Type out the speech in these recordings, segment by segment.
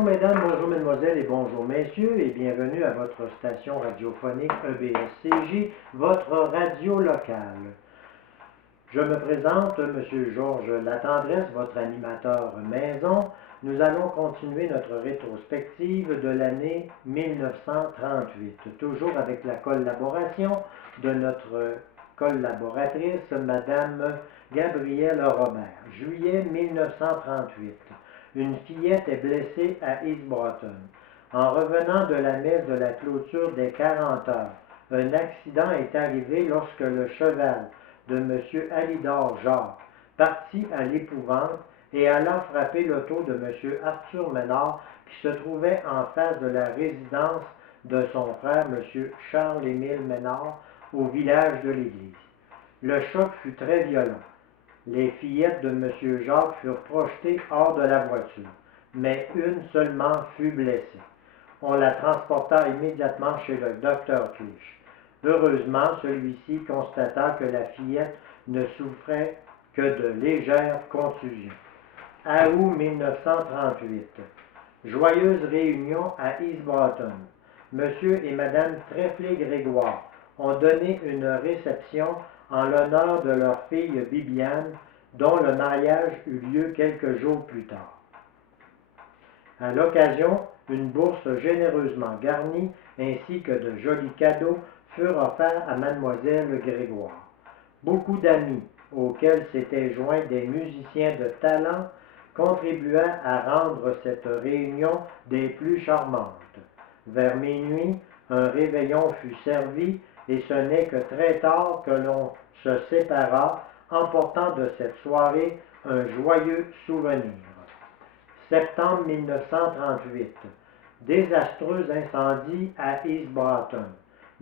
Bonjour mesdames, bonjour mesdemoiselles et bonjour messieurs et bienvenue à votre station radiophonique EBSCJ, votre radio locale. Je me présente, Monsieur Georges Latendresse, votre animateur maison. Nous allons continuer notre rétrospective de l'année 1938, toujours avec la collaboration de notre collaboratrice, Madame Gabrielle Robert. Juillet 1938. Une fillette est blessée à East Broughton. En revenant de la messe de la clôture des 40 heures, un accident est arrivé lorsque le cheval de M. Alidor Jacques partit à l'épouvante et alla frapper l'auto de M. Arthur Ménard qui se trouvait en face de la résidence de son frère M. Charles-Émile Ménard au village de l'Église. Le choc fut très violent. Les fillettes de M. Jacques furent projetées hors de la voiture, mais une seulement fut blessée. On la transporta immédiatement chez le docteur Clich. Heureusement, celui-ci constata que la fillette ne souffrait que de légères contusions. Août 1938. Joyeuse réunion à East Broughton. Monsieur et Madame Trefflé-Grégoire ont donné une réception en l'honneur de leur fille Bibiane, dont le mariage eut lieu quelques jours plus tard. À l'occasion, une bourse généreusement garnie ainsi que de jolis cadeaux furent offerts à Mademoiselle Grégoire. Beaucoup d'amis, auxquels s'étaient joints des musiciens de talent, contribua à rendre cette réunion des plus charmantes. Vers minuit, un réveillon fut servi et ce n'est que très tard que l'on se sépara, emportant de cette soirée un joyeux souvenir. Septembre 1938. Désastreux incendie à East Broughton.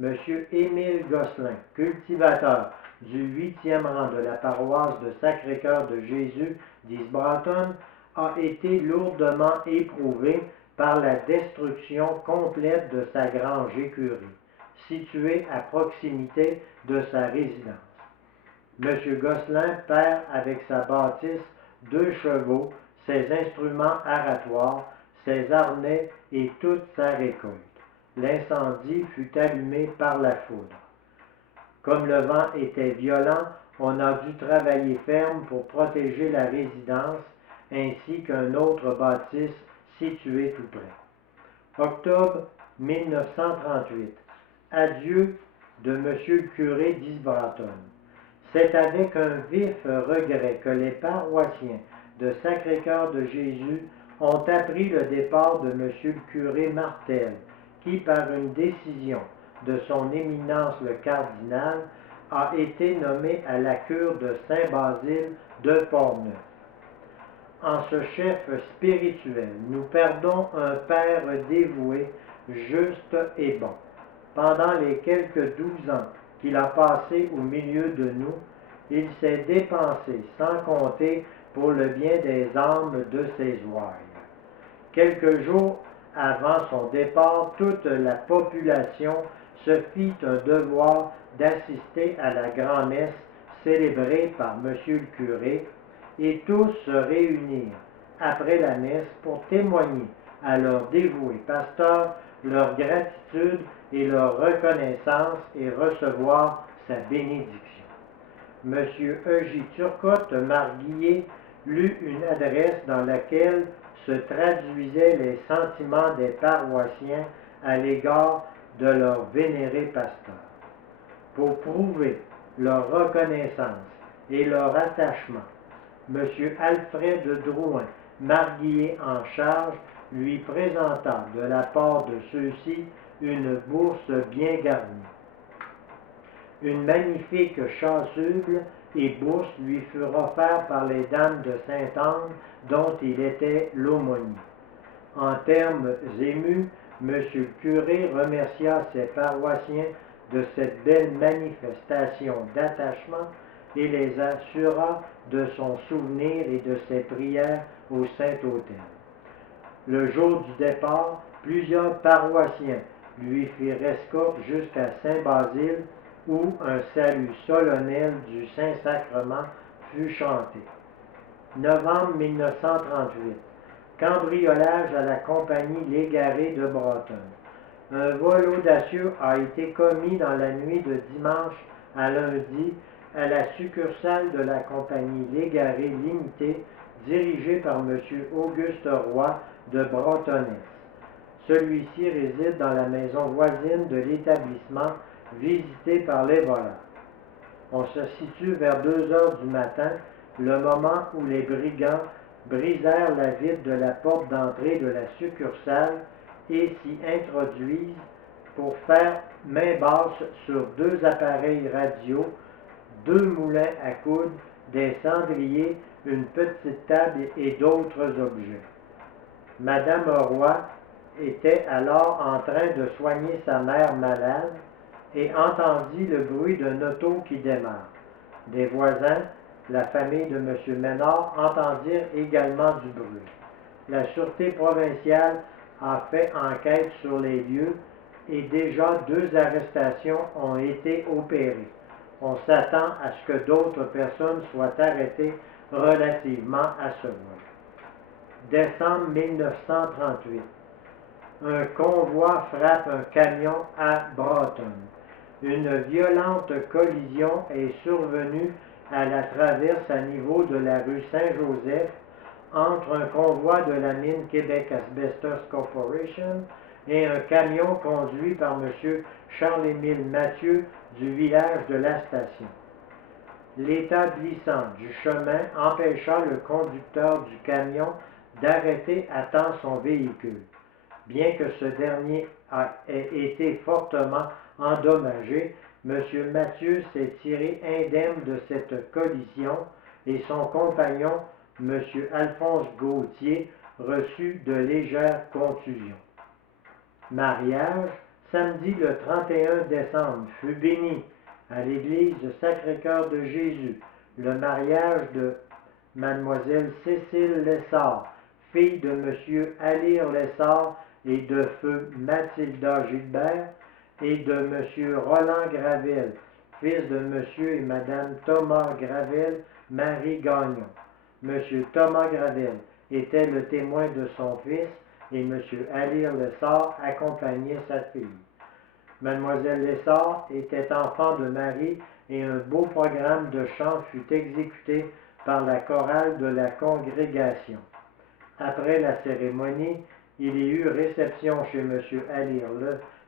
M. Émile Gosselin, cultivateur du 8e rang de la paroisse de Sacré-Cœur de Jésus d'East Broughton, a été lourdement éprouvé par la destruction complète de sa grange écurie, située à proximité de sa résidence. M. Gosselin perd avec sa bâtisse 2 chevaux, ses instruments aratoires, ses harnais et toute sa récolte. L'incendie fut allumé par la foudre. Comme le vent était violent, on a dû travailler ferme pour protéger la résidence ainsi qu'un autre bâtisse situé tout près. Octobre 1938. Adieu de M. le curé d'East Broughton. C'est avec un vif regret que les paroissiens de Sacré-Cœur de Jésus ont appris le départ de M. le curé Martel, qui, par une décision de son éminence le cardinal, a été nommé à la cure de Saint-Basile de Portneuf. En ce chef spirituel, nous perdons un père dévoué, juste et bon. Pendant les quelques 12 ans qu'il a passés au milieu de nous, il s'est dépensé sans compter pour le bien des âmes de ses ouailles. Quelques jours avant son départ, toute la population se fit un devoir d'assister à la grand-messe célébrée par M. le curé, et tous se réunirent après la messe pour témoigner à leur dévoué pasteur leur gratitude et leur reconnaissance et recevoir sa bénédiction. M. E.J. Turcotte-Marguillier lut une adresse dans laquelle se traduisaient les sentiments des paroissiens à l'égard de leur vénéré pasteur. Pour prouver leur reconnaissance et leur attachement, M. Alfred Drouin, Marguillier en charge, lui présenta de la part de ceux-ci une bourse bien garnie. Une magnifique chasuble et bourse lui furent offerts par les dames de Sainte-Anne, dont il était l'aumônier. En termes émus, M. le curé remercia ses paroissiens de cette belle manifestation d'attachement et les assura de son souvenir et de ses prières au Saint-Autel. Le jour du départ, plusieurs paroissiens lui firent escorte jusqu'à Saint-Basile, où un salut solennel du Saint-Sacrement fut chanté. Novembre 1938. Cambriolage à la compagnie Légaré de Broughton. Un vol audacieux a été commis dans la nuit de dimanche à lundi à la succursale de la compagnie Légaré Limitée, dirigée par M. Auguste Roy de Broughtoness. Celui-ci réside dans la maison voisine de l'établissement visité par les voleurs. On se situe vers 2 heures du matin, le moment où les brigands brisèrent la vitre de la porte d'entrée de la succursale et s'y introduisent pour faire main basse sur 2 appareils radio, 2 moulins à coudre, des cendriers, une petite table et d'autres objets. Madame Roy était alors en train de soigner sa mère malade et entendit le bruit d'un auto qui démarre. Des voisins, la famille de M. Ménard, entendirent également du bruit. La Sûreté provinciale a fait enquête sur les lieux et déjà 2 arrestations ont été opérées. On s'attend à ce que d'autres personnes soient arrêtées relativement à ce vol. Décembre 1938. Un convoi frappe un camion à Broughton. Une violente collision est survenue à la traverse à niveau de la rue Saint-Joseph entre un convoi de la mine Québec Asbestos Corporation et un camion conduit par M. Charles-Émile Mathieu du village de la station. L'état glissant du chemin empêcha le conducteur du camion d'arrêter à temps son véhicule. Bien que ce dernier ait été fortement endommagé, M. Mathieu s'est tiré indemne de cette collision et son compagnon, M. Alphonse Gauthier, reçut de légères contusions. Mariage, samedi le 31 décembre, fut béni à l'église du Sacré-Cœur de Jésus, le mariage de Mademoiselle Cécile Lessard, fille de M. Alire Lessard et de feu Mathilda Gilbert, et de M. Roland Gravel, fils de M. et Mme Thomas Gravel, Marie Gagnon. M. Thomas Gravel était le témoin de son fils et M. Alire Lessard accompagnait sa fille. Mademoiselle Lessard était enfant de Marie et un beau programme de chant fut exécuté par la chorale de la congrégation. Après la cérémonie, il y eut réception chez M. Alire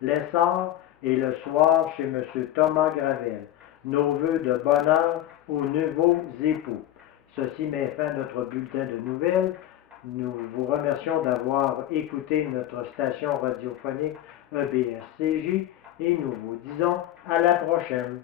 Lessard et le soir chez M. Thomas Gravel. Nos vœux de bonheur aux nouveaux époux. Ceci met fin à notre bulletin de nouvelles. Nous vous remercions d'avoir écouté notre station radiophonique EBS-CJ et nous vous disons à la prochaine.